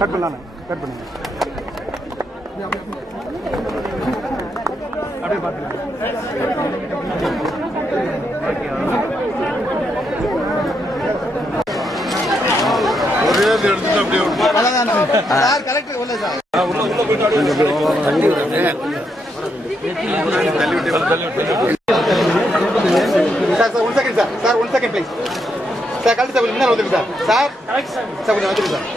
Cut பண்ணலாம், cut பண்ணுங்க. அப்படியே பார்த்துக்கலாம். ஒரே எடுத்துட்டு அப்படியே சார் கரெக்ட் உள்ள சார் உள்ள போயிட்டு sir 1 second sir 1 second please sir correct sir முன்னால வந்துருங்க சார் கரெக்ட் சார் கொஞ்சம் வந்துருங்க சார்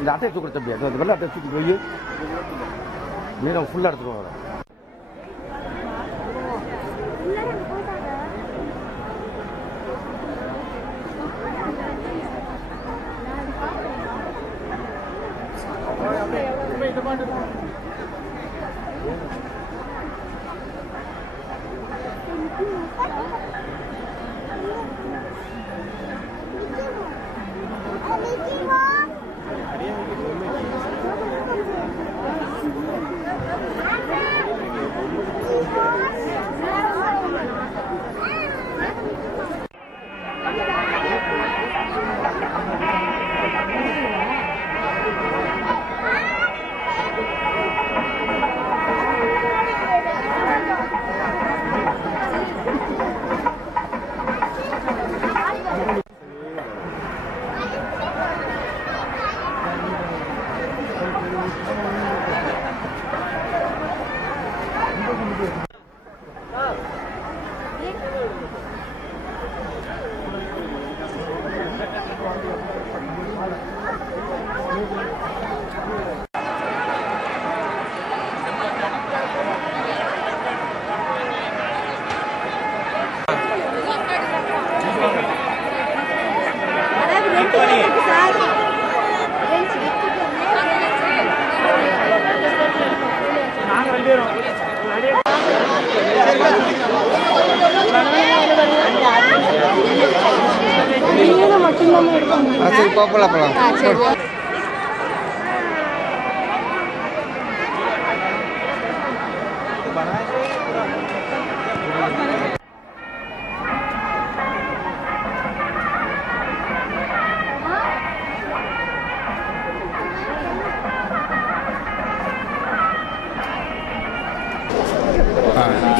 இந்த அட்டையை தூக்கிற தம்பி அந்த வெள்ளை அட்டை தூக்கி போய் மீனம் ஃபுல்லாக எடுத்துட்டு வரோம்.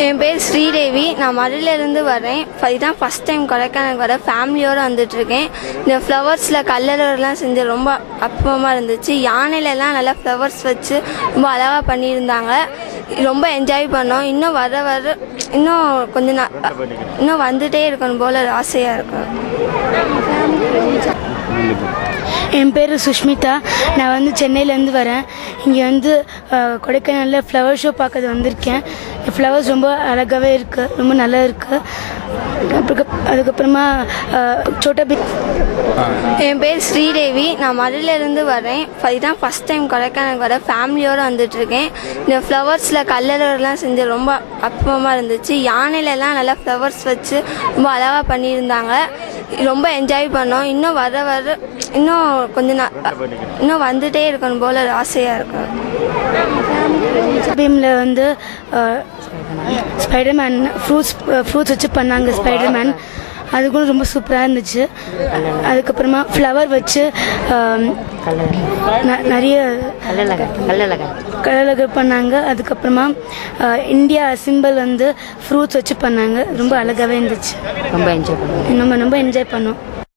என் பேர் ஸ்ரீதேவி. நான் மதுரையிலேருந்து வரேன். இதுதான் ஃபஸ்ட் டைம் கொடைக்கானல் வர ஃபேமிலியோடு வந்துட்டுருக்கேன். இந்த ஃப்ளவர்ஸில் கல்லறைலாம் செஞ்சு ரொம்ப அற்புதமாக இருந்துச்சு. யானையிலலாம் நல்லா ஃப்ளவர்ஸ் வச்சு ரொம்ப அழகாக பண்ணியிருந்தாங்க. ரொம்ப என்ஜாய் பண்ணோம். இன்னும் வர இன்னும் கொஞ்சம் இன்னும் வந்துகிட்டே இருக்கணும் போல் ஆசையாக இருக்கும். என் பேர் சுஷ்மிதா. நான் வந்து சென்னையிலேருந்து வரேன். இங்கே வந்து கொடைக்கானலில் ஃப்ளவர் ஷோ பார்க்க வந்திருக்கேன். ஃப்ளவர்ஸ் ரொம்ப அழகாகவே இருக்குது, ரொம்ப நல்லா இருக்குது. அதுக்கப்புறமா சோட்டா பீம். என் பேர் ஸ்ரீதேவி. நான் மதுரையிலேருந்து வரேன். இதுதான் ஃபஸ்ட் டைம் கொடைக்கானல் வர ஃபேமிலியோடு வந்துட்டுருக்கேன். இந்த ஃப்ளவர்ஸில் கல்லறைலாம் செஞ்சு ரொம்ப அற்புதமாக இருந்துச்சு. யானையிலலாம் நல்லா ஃப்ளவர்ஸ் வச்சு ரொம்ப அழகாக பண்ணியிருந்தாங்க. ரொம்ப என்ஜாய் பண்ணோம். இன்னும் இன்னும் கொஞ்சம் இன்னும் வந்துகிட்டே இருக்கணும் போல் ஆசையாக இருக்கும். பீமில் வந்து ஸ்பைடர்மேன் ஃப்ரூட்ஸ் வச்சு பண்ணாங்க ஸ்பைடர்மேன். அது கூட ரொம்ப சூப்பராக இருந்துச்சு. அதுக்கப்புறமா ஃப்ளவர் வச்சு நிறைய கல்லழகு பண்ணாங்க. அதுக்கப்புறமா இந்தியா சிம்பிள் வந்து ஃப்ரூட்ஸ் வச்சு பண்ணாங்க. ரொம்ப அழகாகவே இருந்துச்சு. ரொம்ப என்ஜாய் பண்ணோம்.